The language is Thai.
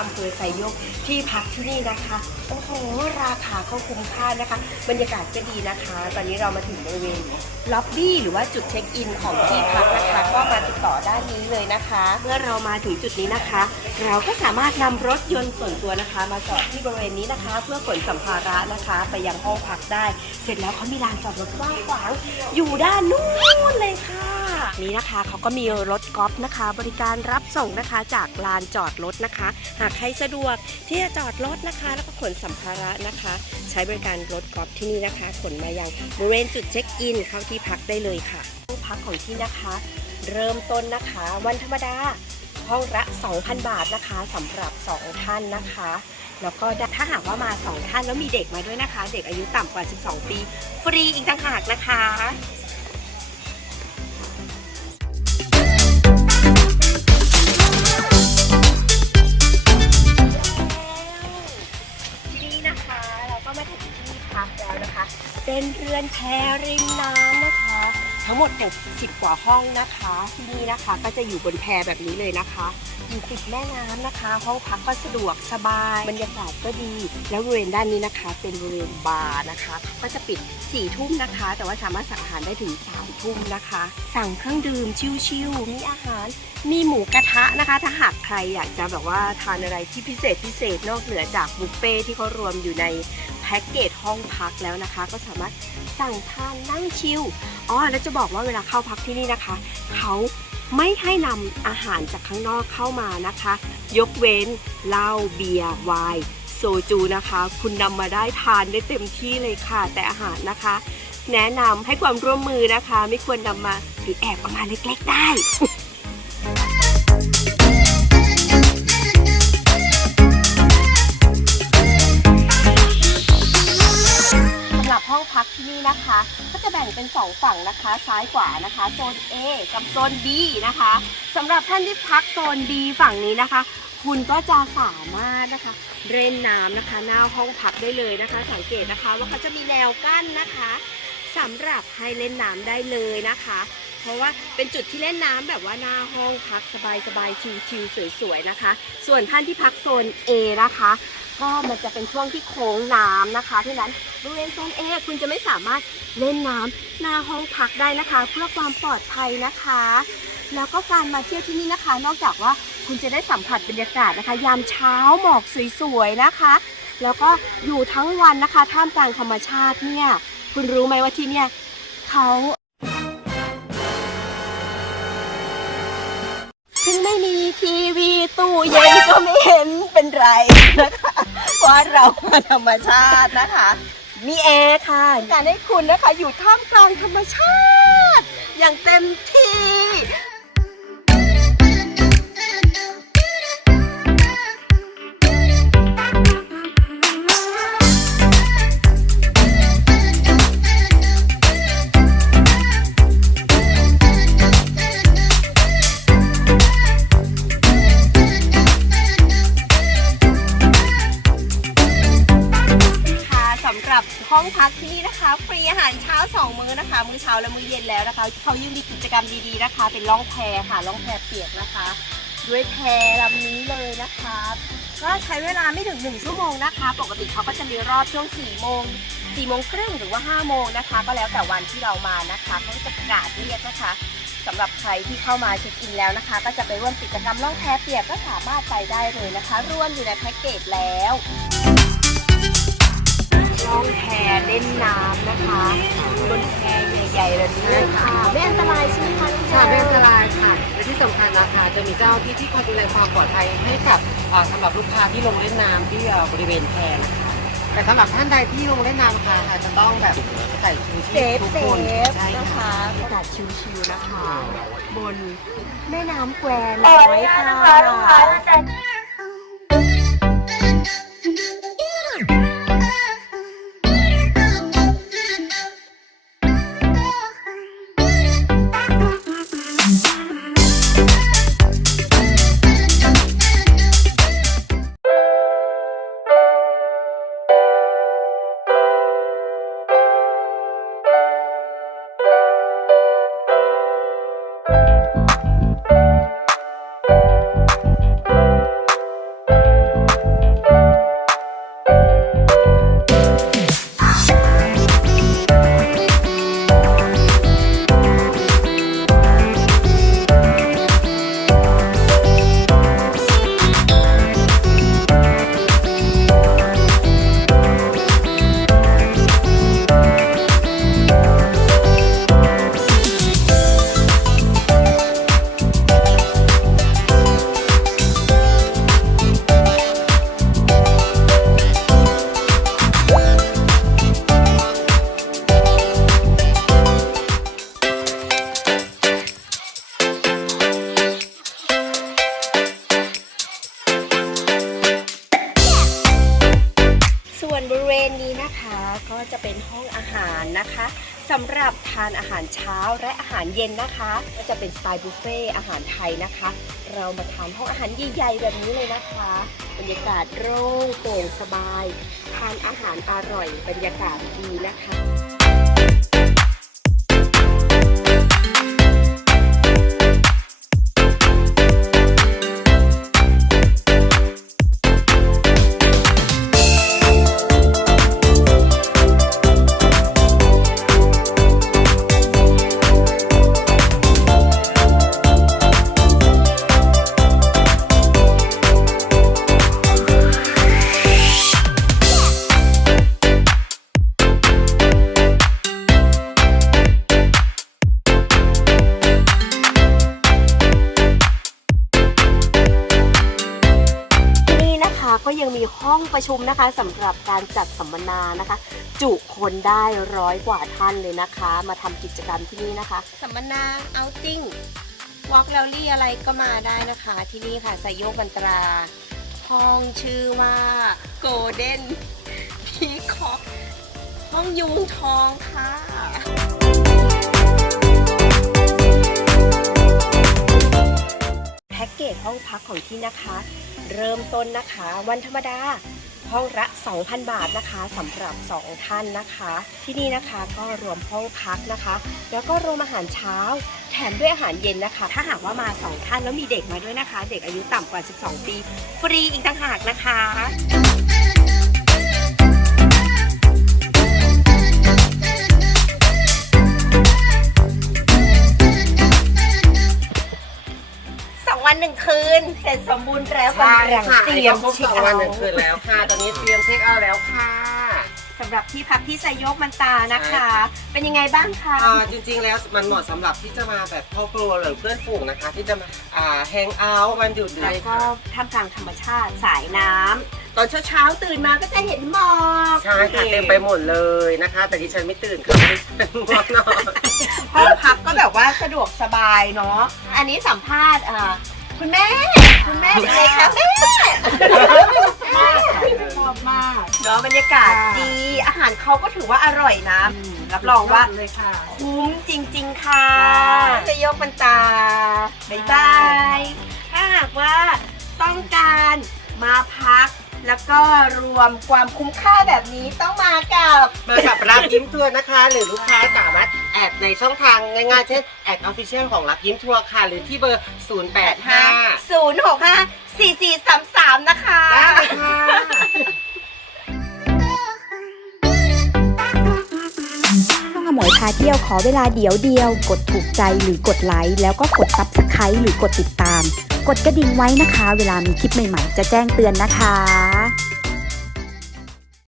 อำเภอไซโยกที่พักที่นี่นะคะโอ้โหราคาก็คุ้มค่านะคะ บรรยากาศก็ดีนะคะ ตอนนี้เรามาถึงบริเวณล็อบบี้หรือว่าจุดเช็คอินของที่พักนะคะ ก็มาติดต่อด้านนี้เลยนะคะ เมื่อเรามาถึงจุดนี้นะคะ เราก็สามารถนำรถยนต์ส่วนตัวนะคะ มาจอดที่บริเวณนี้นะคะ เพื่อขนสัมภาระนะคะ ไปยังห้องพักได้ เสร็จแล้วเขามีลานจอดรถกว้างขวางอยู่ด้านนู้นเลยค่ะ นี่นะคะเขาก็มีรถกอล์ฟนะคะ บริการรับส่งนะคะจากลานจอดรถนะคะ หากใครสะดวกที่จะจอดรถนะคะ แล้วก็ขนสัมภาระนะคะ ใช้บริการรถกอล์ฟที่นี่นะคะ ขนมายังบริเวณจุดเช็คอินเข้าที่พักได้เลยค่ะห้องพักของที่นะคะ เริ่มต้นนะคะ วันธรรมดาห้องละ 2,000 บาทนะคะสำหรับ 2 ท่านนะคะ แล้วก็ถ้าหากว่ามา 2 ท่านแล้วมีเด็กมาด้วยนะคะ เด็กอายุต่ำกว่า 12 ปี ฟรีอีกต่างหากนะคะ หมด60กว่าห้องนะคะ ที่นี่นะคะก็จะอยู่บนแพแบบนี้เลยนะคะอยู่ติดแม่น้ำนะคะ ห้องพักก็สะดวกสบายบรรยากาศก็ดี แล้วบริเวณด้านนี้นะคะ เป็นบริเวณบาร์นะคะ ก็จะปิด4ี่ทุ่มนะคะ แต่ว่าสามารถสั่งอาหารได้ถึง3ามทุ่มนะคะ สั่งเครื่องดื่มชิวๆมีอาหาร มีหมูกระทะนะคะ ถ้าหากใครอยากจะแบบว่าทานอะไรที่พิเศษพิเศษนอกเหนือจากบุฟเฟ่ที่เขารวมอยู่ใน พ็กเกจห้องพักแล้วนะคะ ก็สามารถสั่งทานนั่งชิลอ๋อแล้วจะบอกว่าเวลาเข้าพักที่นี่นะคะ เขาไม่ให้นำอาหารจากข้างนอกเข้ามานะคะ ยกเว้นเหล้าเบียร์ไวน์โซจูนะคะ คุณนำมาได้ทานได้เต็มที่เลยค่ะ แต่อาหารนะคะ แนะนำให้ความร่วมมือนะคะ ไม่ควรนำมาหรือแอบเอามาเล็กๆได้ นะคะ ก็จะแบ่งเป็น 2 ฝั่งนะคะ ซ้ายขวานะคะโซน A กับโซน B นะคะสำหรับท่านที่พักโซน B ฝั่งนี้นะคะ คุณก็จะสามารถนะคะเล่นน้ำนะคะหน้าห้องพักได้เลยนะคะ สังเกตนะคะว่าเขาจะมีแนวกั้นนะคะสำหรับให้เล่นน้ำได้เลยนะคะ เพราะว่าเป็นจุดที่เล่นน้ำแบบว่าหน้าห้องพักสบายๆชิลๆสวยๆนะคะ ส่วนท่านที่พักโซน A นะคะ ก็มันจะเป็นช่วงที่โค้งน้ำนะคะเพราะฉะนั้นบริเวณโซน A คุณจะไม่สามารถเล่นน้ำหน้าห้องพักได้นะคะ เพื่อความปลอดภัยนะคะ แล้วก็การมาเที่ยวที่นี่นะคะ นอกจากว่าคุณจะได้สัมผัสบรรยากาศนะคะ ยามเช้าหมอกสวยๆนะคะ แล้วก็อยู่ทั้งวันนะคะ ท่ามกลางธรรมชาติเนี่ย คุณรู้ไหมว่าที่เนี่ยเขา ถึงไม่มีทีวีตู้เย็นก็ไม่เห็นเป็นไรนะคะเพราะเรามาธรรมชาตินะคะ มีแอร์ค่ะการให้คุณนะคะ อยู่ท่ามกลางธรรมชาติ อย่างเต็มที่ และมื้อเย็นแล้วนะคะเขายังมีกิจกรรมดีๆนะคะ เป็นล่องแพค่ะล่องแพเปียกนะคะ ด้วยแพลำนี้เลยนะคะก็ใช้เวลาไม่ถึง1ชั่วโมงนะคะ ปกติเขาก็จะมีรอบช่วง4โมง4โมงครึ่งหรือว่า5โมงนะคะ ก็แล้วแต่วันที่เรามานะคะเขาจะประกาศเรียกนะคะสำหรับใครที่เข้ามาเช็คอินแล้วนะคะ ก็จะไปร่วมกิจกรรมล่องแพเปียกก็สามารถไปได้เลยนะคะร่วมอยู่ในแพ็กเกจแล้วล่องแพเล่นน้ำนะคะบนแพ ใหญ่ๆแบบนี้เลยค่ะไม่อันตรายใช่ไหมคะน้องเจค่ะลไม่อันตรายค่ะและที่สำคัญนะคะจะมีเจ้าที่ที่คอยดูแลความปลอดภัยให้กับเอ่อสำหรับลูกค้าที่ลงเล่นน้ำที่เอ่อบริเวณแพนะคะแต่สำหรับท่านใดที่ลงเล่นน้ำนะคะอาจจะต้องแบบใส่ชูชีเซพฟทุกเซคนฟใช่นะค่ะ คะอากาศชิวๆนะคะ บนแม่น้ำแควน้อยค่ะ นี้นะคะก็จะเป็นห้องอาหารนะคะสำหรับทานอาหารเช้าและอาหารเย็นนะคะก็จะเป็นสไตล์บุฟเฟ่อาหารไทยนะคะ เรามาทานห้องอาหารใหญ่ๆแบบนี้เลยนะคะ บรรยากาศโล่งโปร่งสบาย ทานอาหารอร่อยบรรยากาศดีนะคะ ยังมีห้องประชุมนะคะสำหรับการจัดสัมมนานะคะ จุคนได้ร้อยกว่าท่านเลยนะคะ มาทำกิจกรรมที่นี่นะคะ สัมมนาเอาติ้งวอล์กแลลี่อะไรก็มาได้นะคะ ที่นี่ค่ะไซโยกบันตรา ห้องชื่อว่า Golden Peacock ห้องยุงทองค่ะแพ็กเกจห้องพักของที่นะคะ เริ่มต้นนะคะ วันธรรมดาห้องละ 2,000 บาทนะคะสำหรับ 2 ท่านนะคะ ที่นี่นะคะก็รวมห้องพักนะคะ แล้วก็รวมอาหารเช้า แถมด้วยอาหารเย็นนะคะ ถ้าหากว่ามา 2 ท่านแล้วมีเด็กมาด้วยนะคะ เด็กอายุต่ำกว่า 12 ปี ฟรีอีกต่างหากนะคะ คืน เสร็จสมบูรณ์แล้วใช่กำลังค่ะเตรียมครบเช็สคองเอาวันหนึ่งคืนแล้วค่ะ ตอนนี้เตรียมเช็คเอาท์แล้วค่ะ สำหรับที่พักที่ไซโยกมันตานะคะ เป็นยังไงบ้างคะอ่าจริงๆ แล้วมันเหมาะสำหรับที่จะมาแบบครอบครัวหรือเพื่อนฝูงนะคะ ที่จะมาอ่าแฮงเอาท์วันหยุดแล้วเลยก็ค่ะท่ามกลางธรรมชาติสายน้ำตอนเช้าๆตื่นมาก็จะเห็นหมอกใช่ค่ะเต็มไปหมดเลยนะคะ แต่ดิฉันไม่ตื่นค่ะเป็นง่วงนอน ห้องพักก็แบบว่าสะดวกสบายเนาะอันนี้สัมภาษณ์อ่า คุณแม่ คุณแม่เป็นไงคะแม่ชอบมากเนาะบรรยากาศดี อาหารเขาก็ถือว่าอร่อยนะ รับรองว่า เลยค่ะคุ้มจริง ๆ ค่ะค่ะจะยกมันตาบ๊ายบาย ถ้าหากว่าต้องการมาพัก แล้วก็รวมความคุ้มค่าแบบนี้ต้องมากับ มากับรักยิ้มทัวร์นะคะ หรือลูกค้าสามารถ แอดในช่องทางง่ายๆ เช่นแอดออฟฟิเชียลของรักยิ้มทัวร์ค่ะหรือที่เบอร์ 085 0 6 5 4 4 3 3นะคะ ได้เลยค่ะ ช่องอมวยพาเที่ยวขอเวลาเดียวเดียว กดถูกใจหรือกดไลค์แล้วก็กด Subscribe หรือกดติดตาม กดกระดิ่งไว้นะคะ เวลามีคลิปใหม่ๆ จะแจ้งเตือนนะคะ